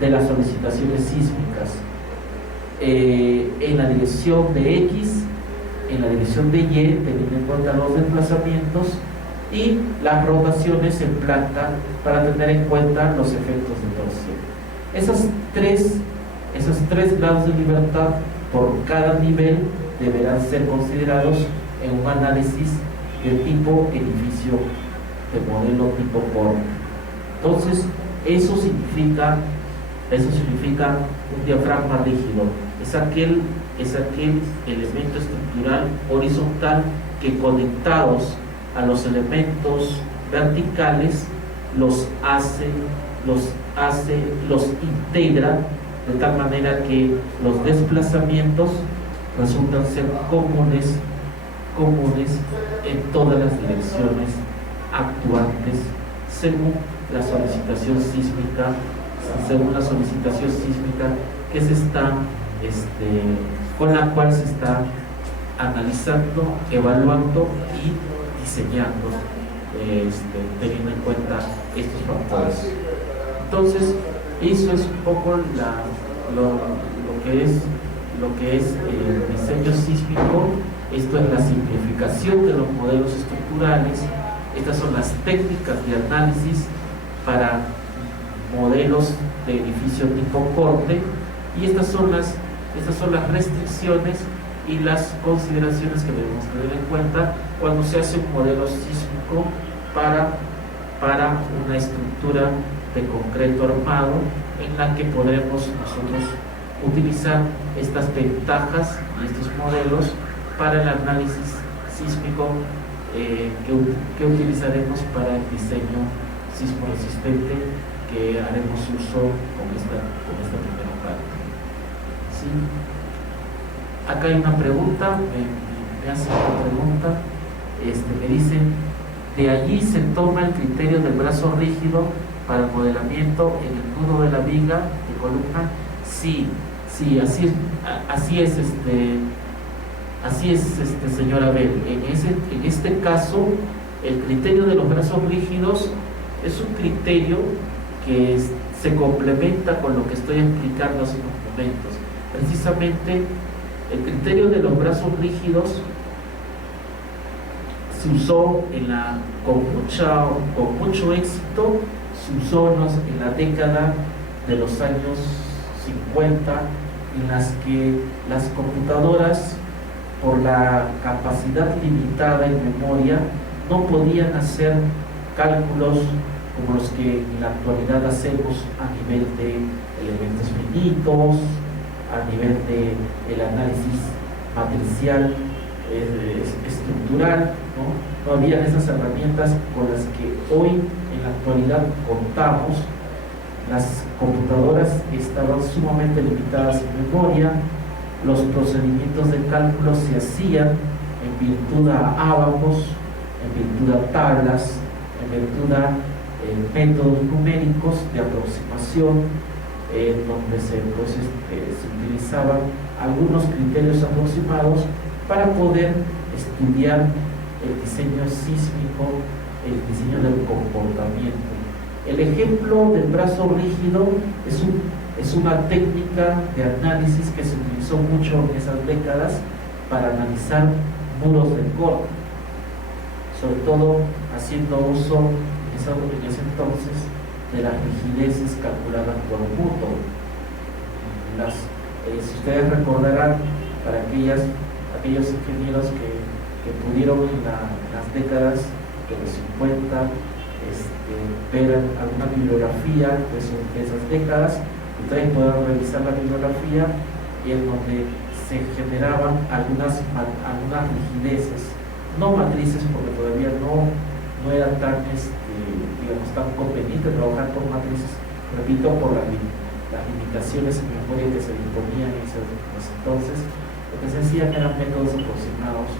de las solicitaciones sísmicas en la dirección de X, en la dirección de Y, teniendo en cuenta los desplazamientos, y las rotaciones en planta para tener en cuenta los efectos de torsión. Esos tres grados de libertad por cada nivel deberán ser considerados en un análisis de tipo edificio de modelo tipo CORE. Entonces, eso significa un diafragma rígido. Es aquel elemento estructural horizontal que, conectados a los elementos verticales, los integra de tal manera que los desplazamientos resultan ser comunes en todas las direcciones actuantes según la solicitación sísmica que se está con la cual se está analizando, evaluando y diseñando, teniendo en cuenta estos factores. Entonces, eso es un poco lo que es el diseño sísmico. Esto es la simplificación de los modelos estructurales. Estas son las técnicas de análisis para modelos de edificio tipo corte, y estas son las restricciones y las consideraciones que debemos tener en cuenta cuando se hace un modelo sísmico para una estructura de concreto armado, en la que podremos nosotros utilizar estas ventajas y estos modelos para el análisis sísmico que utilizaremos para el diseño sismo resistente que haremos uso con esta primera parte. ¿Sí? Acá hay una pregunta, me hacen una pregunta, me dicen: de allí se toma el criterio del brazo rígido para el modelamiento en el nudo de la viga de columna. Sí, así es, señora Abel. En este caso, el criterio de los brazos rígidos es un criterio que se complementa con lo que estoy explicando hace unos momentos. Precisamente, el criterio de los brazos rígidos se usó con mucho éxito, se usó en la década de los años 50, en las que las computadoras, por la capacidad limitada en memoria, no podían hacer cálculos como los que en la actualidad hacemos a nivel de elementos finitos, a nivel del análisis matricial estructural, ¿no? No había esas herramientas con las que hoy en la actualidad contamos. Las computadoras estaban sumamente limitadas en memoria, los procedimientos de cálculo se hacían en virtud a ábacos, en virtud a tablas, en virtud a métodos numéricos de aproximación, donde se utilizaban algunos criterios aproximados para poder estudiar el diseño sísmico, el diseño del comportamiento. El ejemplo del brazo rígido es una técnica de análisis que se utilizó mucho en esas décadas para analizar muros del corte, sobre todo haciendo uso en ese entonces de las rigideces calculadas por Newton. Si ustedes recordarán, para aquellos ingenieros que pudieron en las décadas de los 50 ver alguna bibliografía de esas décadas, ustedes podrán revisar la bibliografía, en donde se generaban algunas rigideces, no matrices, porque todavía no era tan tan conveniente trabajar con matrices, repito, por las limitaciones en memoria que se imponían en ese entonces. Lo que se hacían eran métodos aproximados,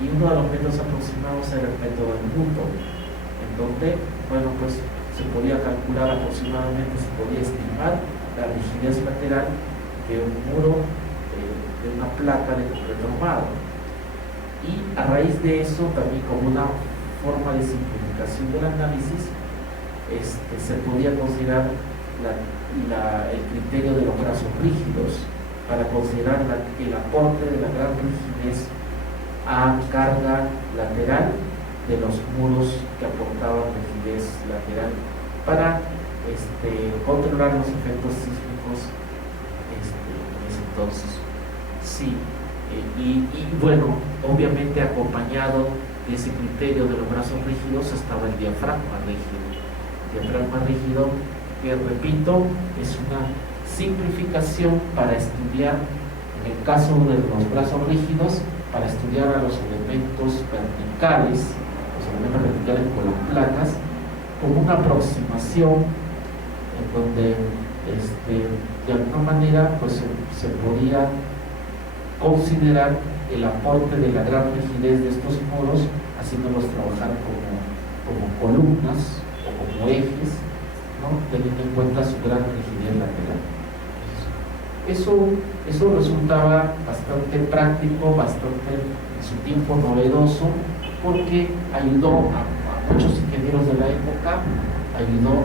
y uno de los métodos aproximados era el método de Newton, en donde, bueno, pues se podía calcular aproximadamente, se podía estimar la rigidez lateral de un muro, de una placa de concreto armado. Y a raíz de eso, también como una forma de simplificación del análisis, se podía considerar el criterio de los brazos rígidos para considerar el aporte de la gran rigidez a carga lateral de los muros que aportaban rigidez lateral para controlar los efectos sísmicos en ese entonces. Sí, y bueno, obviamente acompañado de ese criterio de los brazos rígidos estaba el diafragma rígido. El diafragma rígido, que repito, es una simplificación para estudiar, en el caso de los brazos rígidos, para estudiar a los elementos verticales con las placas, como una aproximación en donde de alguna manera pues, se podía considerar el aporte de la gran rigidez de estos muros, haciéndolos trabajar como columnas o como ejes, ¿no? Teniendo en cuenta su gran rigidez lateral. Eso resultaba bastante práctico, bastante en su tiempo novedoso, porque ayudó a muchos ingenieros de la época, ayudó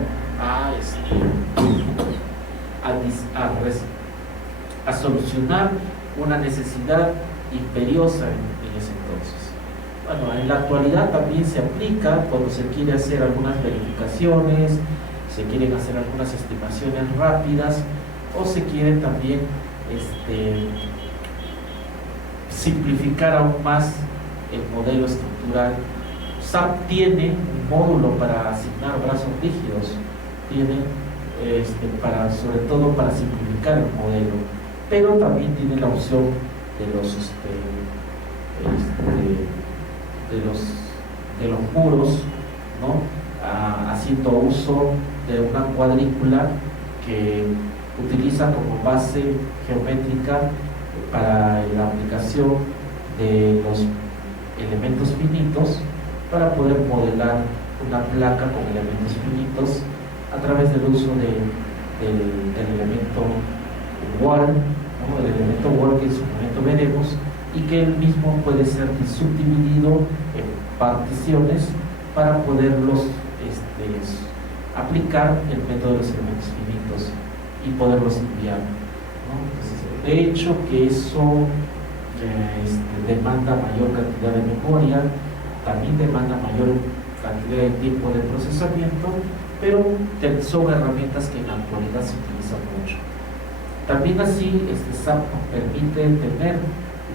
a solucionar una necesidad imperiosa en ese entonces. Bueno, en la actualidad también se aplica cuando se quiere hacer algunas verificaciones, se quieren hacer algunas estimaciones rápidas, o se quiere también simplificar aún más el modelo estructural. SAP tiene un módulo para asignar brazos rígidos, tiene sobre todo para simplificar el modelo, pero también tiene la opción de los muros, ¿no? Haciendo uso de una cuadrícula que utiliza como base geométrica para la aplicación de los elementos finitos, para poder modelar una placa con elementos finitos a través del uso del elemento wall, ¿no? El elemento wall que en su momento veremos, y que él mismo puede ser subdividido en particiones para poderlos aplicar el método de los elementos finitos y poderlos enviar, ¿no? Entonces, de hecho que eso demanda mayor cantidad de memoria, también demanda mayor cantidad de tiempo de procesamiento, pero son herramientas que en la actualidad se utilizan mucho. También así SAP nos permite tener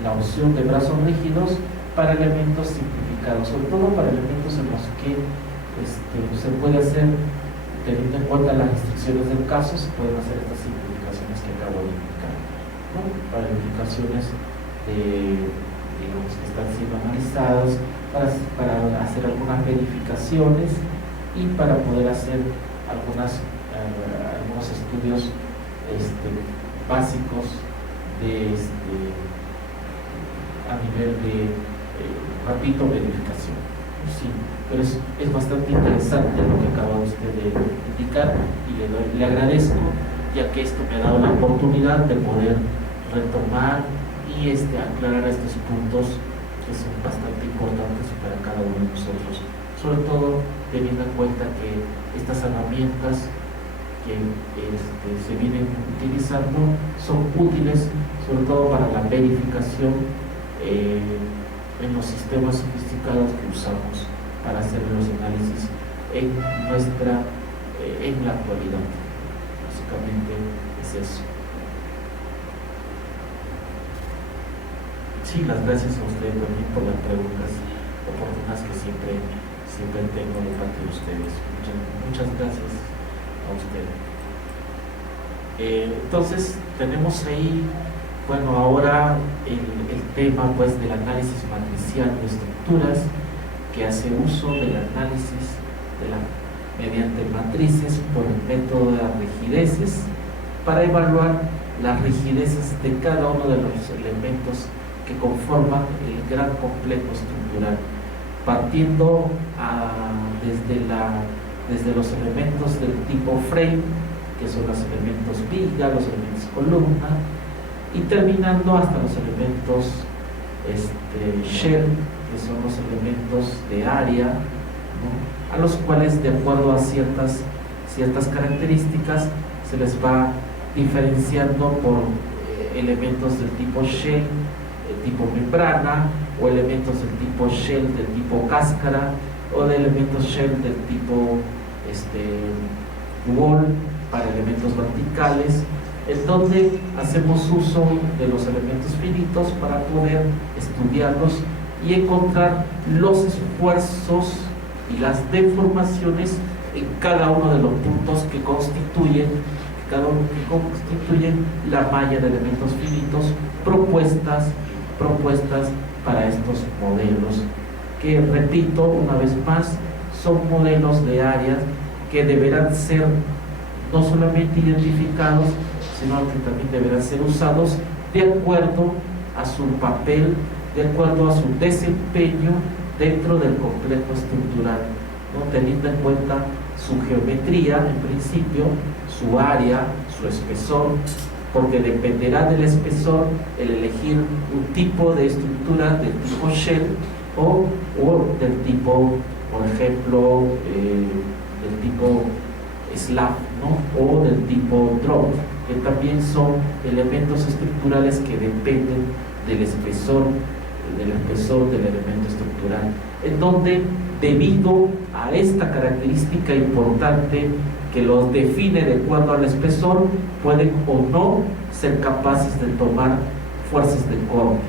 la opción de brazos rígidos para elementos simplificados, sobre todo para elementos en los que se puede hacer, teniendo en cuenta las restricciones del caso, se pueden hacer estas simplificaciones que acabo de indicar, ¿no? Para aplicaciones digamos, que están siendo analizadas, para hacer algunas verificaciones y para poder hacer algunos estudios básicos a nivel de, repito, verificación. Sí, pero es bastante interesante lo que acaba usted de indicar y le agradezco, ya que esto me ha dado la oportunidad de poder retomar y aclarar estos puntos que son bastante importantes para cada uno de nosotros, sobre todo teniendo en cuenta que estas herramientas que se vienen utilizando son útiles sobre todo para la verificación en los sistemas sofisticados que usamos para hacer los análisis en la actualidad. Básicamente es eso. Sí, las gracias a usted también por las preguntas oportunas que siempre tengo de parte de ustedes. Muchas gracias a usted. Entonces tenemos ahí, bueno, ahora el tema pues del análisis matricial de estructuras, que hace uso del análisis mediante matrices por el método de las rigideces para evaluar las rigideces de cada uno de los elementos que conforman el gran complejo estructural, partiendo desde los elementos del tipo frame, que son los elementos viga, los elementos columna, y terminando hasta los elementos shell, que son los elementos de área, ¿no? A los cuales, de acuerdo a ciertas características, se les va diferenciando por elementos del tipo shell, tipo membrana, o elementos del tipo shell del tipo cáscara, o de elementos shell del tipo wall para elementos verticales, en donde hacemos uso de los elementos finitos para poder estudiarlos y encontrar los esfuerzos y las deformaciones en cada uno de los puntos que constituyen la malla de elementos finitos propuestas para estos modelos, que, repito una vez más, son modelos de áreas que deberán ser no solamente identificados, sino que también deberán ser usados de acuerdo a su papel, de acuerdo a su desempeño dentro del complejo estructural, ¿no? Teniendo en cuenta su geometría, en principio, su área, su espesor, porque dependerá del espesor el elegir un tipo de estructura del tipo shell o del tipo, por ejemplo, del tipo slab, ¿no? O del tipo drop, que también son elementos estructurales que dependen del espesor del elemento estructural, en donde, debido a esta característica importante que los define de acuerdo al espesor, pueden o no ser capaces de tomar fuerzas de corte,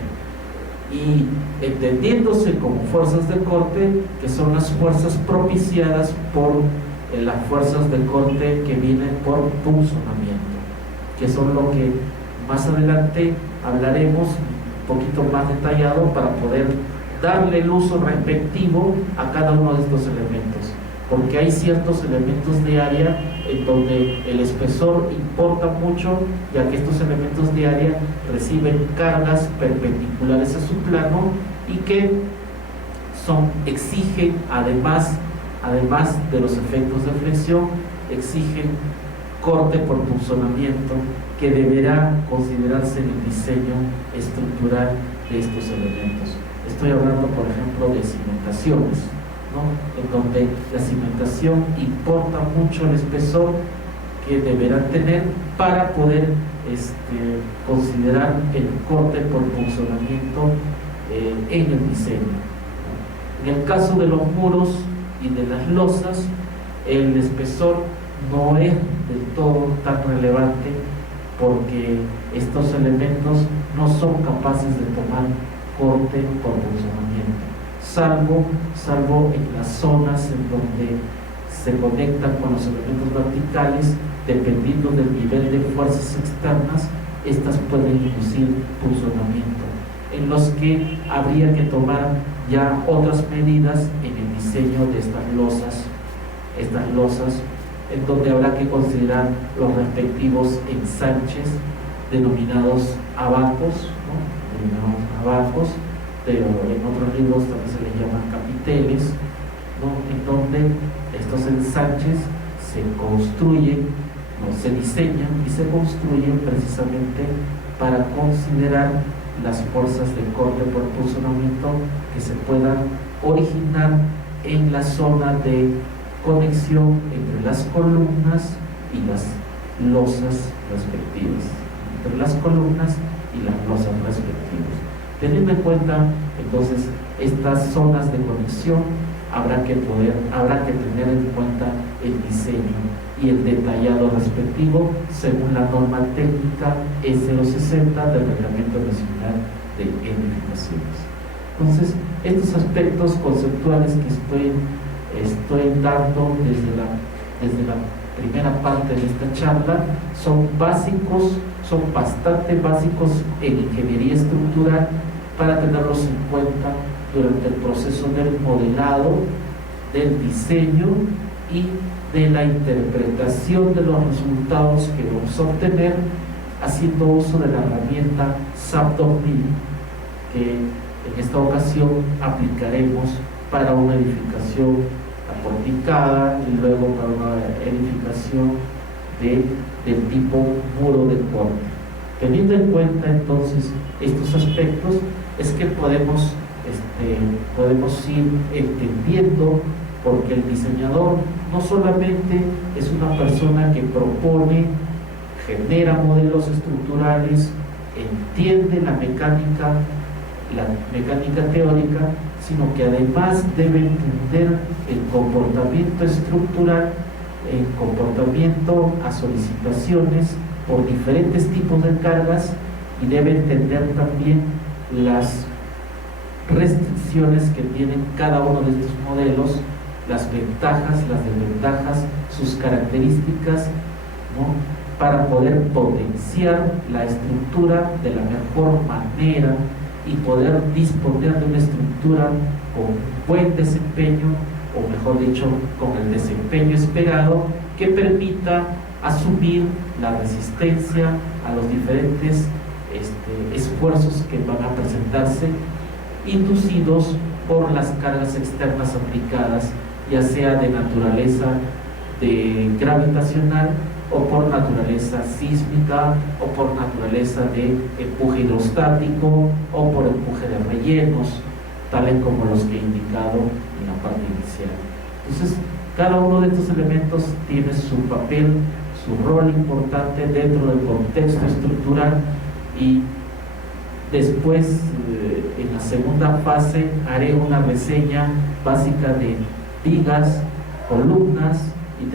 y entendiéndose como fuerzas de corte, que son las fuerzas propiciadas por las fuerzas de corte que vienen por punzonamiento, que son lo que más adelante hablaremos un poquito más detallado para poder darle el uso respectivo a cada uno de estos elementos, porque hay ciertos elementos de área en donde el espesor importa mucho, ya que estos elementos de área reciben cargas perpendiculares a su plano y que exigen, además de los efectos de flexión, exigen corte por punzonamiento, que deberá considerarse en el diseño estructural de estos elementos. Estoy hablando, por ejemplo, de cimentaciones, ¿no? En donde la cimentación importa mucho el espesor que deberán tener para poder considerar el corte por punzonamiento en el diseño. En el caso de los muros y de las losas, el espesor no es del todo tan relevante, porque estos elementos no son capaces de tomar corte por punzonamiento, salvo en las zonas en donde se conectan con los elementos verticales. Dependiendo del nivel de fuerzas externas, estas pueden inducir punzonamiento, en los que habría que tomar ya otras medidas en el diseño de estas losas, en donde habrá que considerar los respectivos ensanches denominados abacos, ¿no? Pero en otros libros también se les llaman capiteles, ¿no? En donde estos ensanches se construyen, ¿no? Se diseñan y se construyen precisamente para considerar las fuerzas de corte por punzonamiento que se puedan originar en la zona de conexión entre las columnas y las losas respectivas, Teniendo en cuenta entonces estas zonas de conexión, habrá que tener en cuenta el diseño y el detallado respectivo según la norma técnica E060 del Reglamento Nacional de Edificaciones. Entonces, estos aspectos conceptuales que estoy dando desde la primera parte de esta charla son bastante básicos en ingeniería estructural, para tenerlos en cuenta durante el proceso del modelado, del diseño y de la interpretación de los resultados que vamos a obtener haciendo uso de la herramienta SAP 2000, que en esta ocasión aplicaremos para una edificación aporticada y luego para una edificación del tipo muro de corte. Teniendo en cuenta entonces estos aspectos, es que podemos ir entendiendo, porque el diseñador no solamente es una persona que propone genera modelos estructurales, entiende la mecánica teórica, sino que además debe entender el comportamiento estructural, el comportamiento a solicitaciones por diferentes tipos de cargas, y debe entender también las restricciones que tienen cada uno de estos modelos, las ventajas, las desventajas, sus características, ¿no?, para poder potenciar la estructura de la mejor manera y poder disponer de una estructura con buen desempeño, o mejor dicho, con el desempeño esperado, que permita asumir la resistencia a los diferentes esfuerzos que van a presentarse, inducidos por las cargas externas aplicadas, ya sea de naturaleza gravitacional, o por naturaleza sísmica, o por naturaleza de empuje hidrostático, o por empuje de rellenos, tales como los que he indicado en la parte inicial. Entonces, cada uno de estos elementos tiene su papel, su rol importante dentro del contexto estructural, y después, en la segunda fase, haré una reseña básica de vigas, columnas, y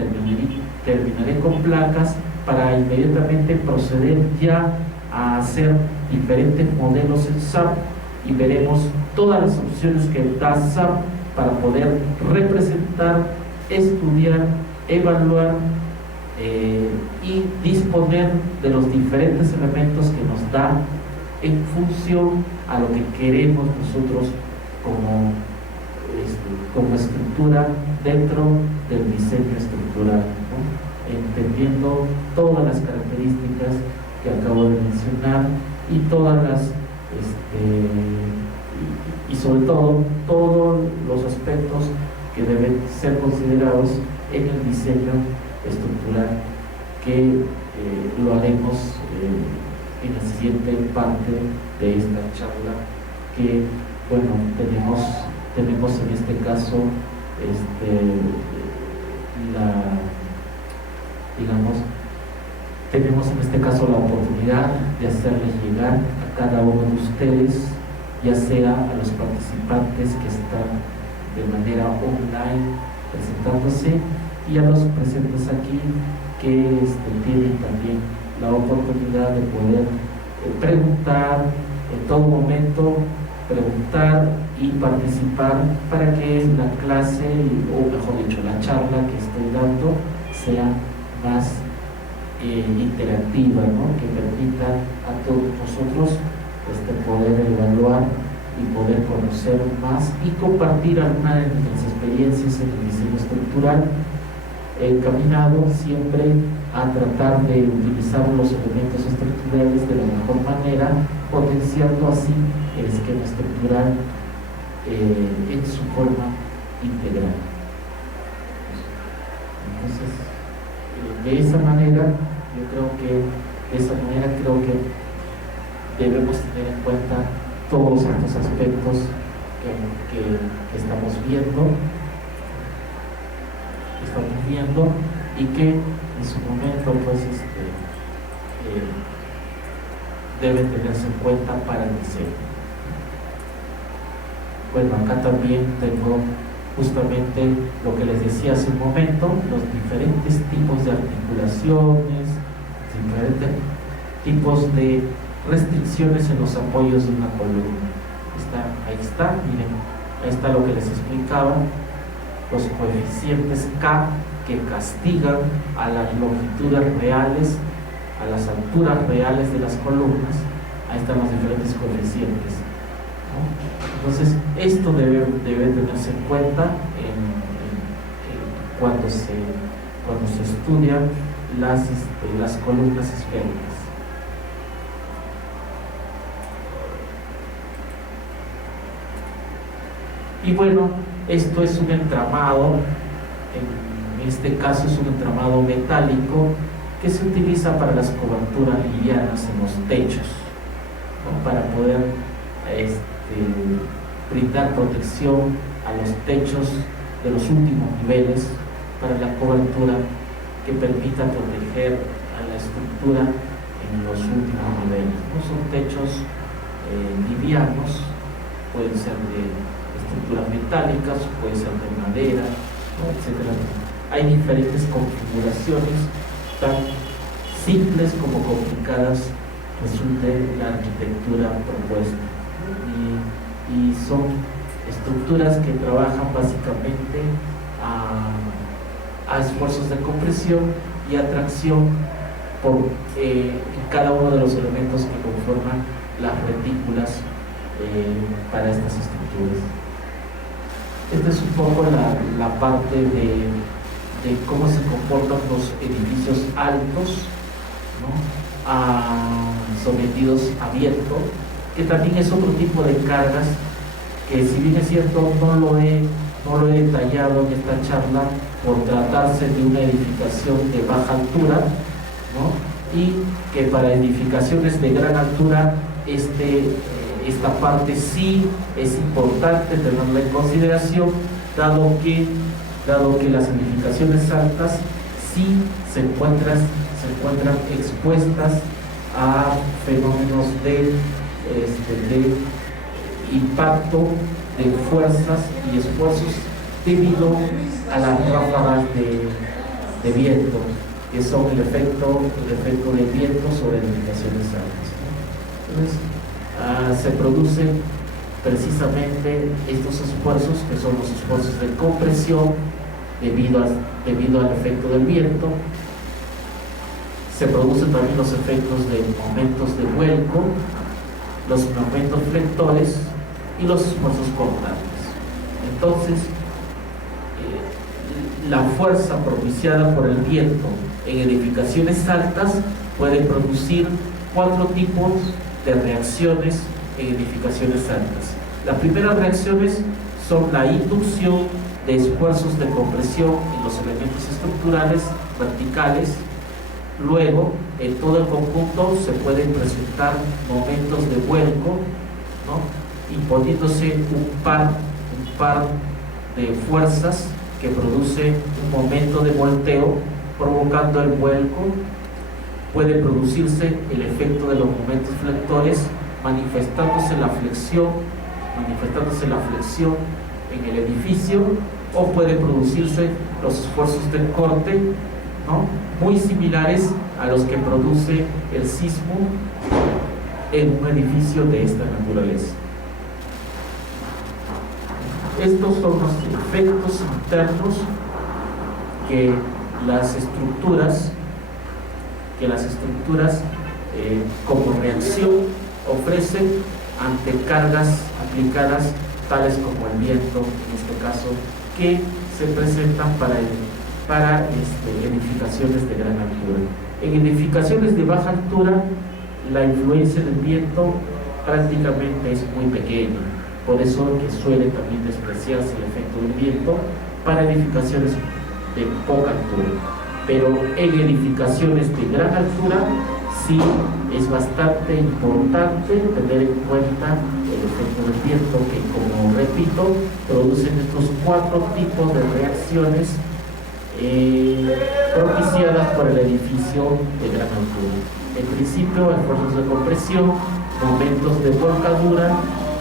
terminaré con placas, para inmediatamente proceder ya a hacer diferentes modelos en SAP, y veremos todas las opciones que da SAP para poder representar, estudiar, evaluar y disponer de los diferentes elementos que nos da en función a lo que queremos nosotros como estructura dentro del diseño estructural, ¿no?, entendiendo todas las características que acabo de mencionar, y todas las y sobre todo todos los aspectos que deben ser considerados en el diseño estructural, que lo haremos en la siguiente parte de esta charla, que bueno, tenemos en este caso tenemos en este caso la oportunidad de hacerles llegar a cada uno de ustedes, ya sea a los participantes que están de manera online presentándose, y a los presentes aquí que tienen también la oportunidad de poder preguntar en todo momento, preguntar y participar, para que la clase, o mejor dicho, la charla que estoy dando, sea más interactiva, ¿no?, que permita a todos nosotros poder evaluar y poder conocer más y compartir algunas de nuestras experiencias en el diseño estructural, encaminado siempre a tratar de utilizar los elementos estructurales de la mejor manera, potenciando así el esquema estructural en su forma integral. Entonces, de esa manera creo que debemos tener en cuenta todos estos aspectos que estamos viendo, y que en su momento pues deben tenerse en cuenta para el diseño. Bueno, acá también tengo justamente lo que les decía hace un momento, los diferentes tipos de articulaciones, diferentes tipos de restricciones en los apoyos de una columna. Ahí está, miren, ahí está lo que les explicaba, los coeficientes K que castigan a las longitudes reales, a las alturas reales de las columnas. Ahí están los diferentes coeficientes, ¿no? Entonces, esto debe tenerse en cuenta cuando se estudian las columnas esféricas. Y bueno, esto es un entramado, en este caso es un entramado metálico que se utiliza para las coberturas livianas en los techos, ¿no?, para poder brindar protección a los techos de los últimos niveles, para la cobertura que permita proteger a la estructura en los últimos niveles, ¿no? Son techos livianos, pueden ser de estructuras metálicas, pueden ser de madera, ¿no? Etcétera. Hay diferentes configuraciones, tan simples como complicadas resulte la arquitectura propuesta, ¿no? Y son estructuras que trabajan básicamente a esfuerzos de compresión y atracción por cada uno de los elementos que conforman las retículas para estas estructuras. Esta es un poco la parte de cómo se comportan los edificios altos, ¿no? Sometidos a viento, que también es otro tipo de cargas que, si bien es cierto, no lo he detallado en esta charla por tratarse de una edificación de baja altura, ¿no? Y que para edificaciones de gran altura esta parte sí es importante tenerla en consideración, dado que las edificaciones altas sí se encuentran expuestas a fenómenos de impacto de fuerzas y esfuerzos debido a las ráfagas de viento, que son el efecto del viento sobre edificaciones altas, ¿no? Entonces, se producen precisamente estos esfuerzos, que son los esfuerzos de compresión debido al efecto del viento. Se producen también los efectos de momentos de vuelco, los momentos flectores y los esfuerzos cortantes. Entonces, la fuerza propiciada por el viento en edificaciones altas puede producir 4 tipos de reacciones en edificaciones altas. Las primeras reacciones son la inducción de esfuerzos de compresión en los elementos estructurales verticales. Luego, en todo el conjunto se pueden presentar momentos de vuelco, ¿no? Imponiéndose un par de fuerzas que produce un momento de volteo, provocando el vuelco. Puede producirse el efecto de los momentos flectores, manifestándose la flexión en el edificio, o puede producirse los esfuerzos de corte, ¿no? Muy similares a los que produce el sismo en un edificio de esta naturaleza. Estos son los efectos internos que las estructuras como reacción ofrecen ante cargas aplicadas tales como el viento, en este caso, que se presentan para edificaciones de gran altura. En edificaciones de baja altura, la influencia del viento prácticamente es muy pequeña, por eso que suele también despreciarse el efecto del viento para edificaciones de poca altura. Pero en edificaciones de gran altura sí es bastante importante tener en cuenta el efecto del viento, que, como repito, producen estos 4 tipos de reacciones propiciadas por el edificio de gran altura. En principio, esfuerzos de compresión, momentos de volcadura,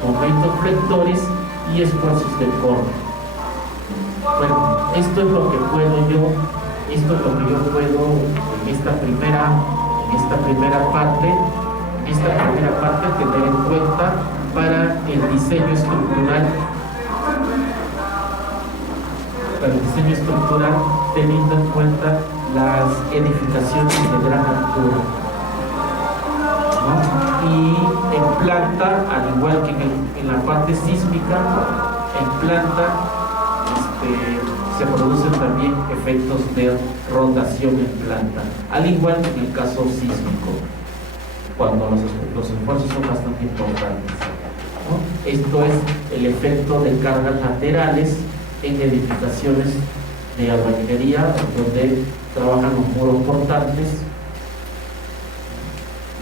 momentos flectores y esfuerzos de corte. Bueno, esto es lo que yo puedo en esta primera parte tener en cuenta para el diseño estructural, teniendo en cuenta las edificaciones de gran altura, ¿no? Y en planta, al igual que en la parte sísmica, en planta se producen también efectos de rotación en planta, al igual que en el caso sísmico, cuando los esfuerzos son bastante importantes, ¿no? Esto es el efecto de cargas laterales en edificaciones de albañilería, donde trabajan los muros portantes.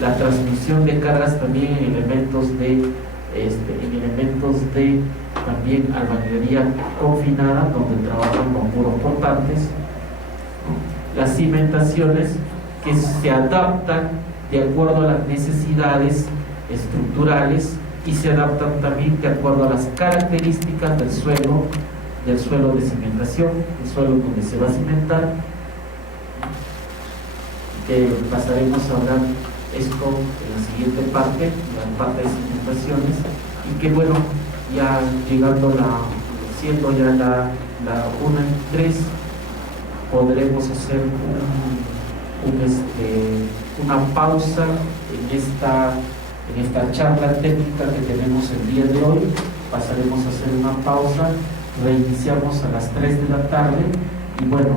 La transmisión de cargas también en elementos de también albañilería confinada, donde trabajan los muros portantes, ¿no? Las cimentaciones que se adaptan de acuerdo a las necesidades estructurales y se adaptan también de acuerdo a las características del suelo de cimentación, el suelo donde se va a cimentar, que pasaremos a hablar esto en la siguiente parte, la parte de cimentaciones, y que bueno, ya llegando siendo ya la 1:03, podremos hacer una pausa en esta charla técnica que tenemos el día de hoy. Pasaremos a hacer una pausa, reiniciamos a las 3 de la tarde y bueno,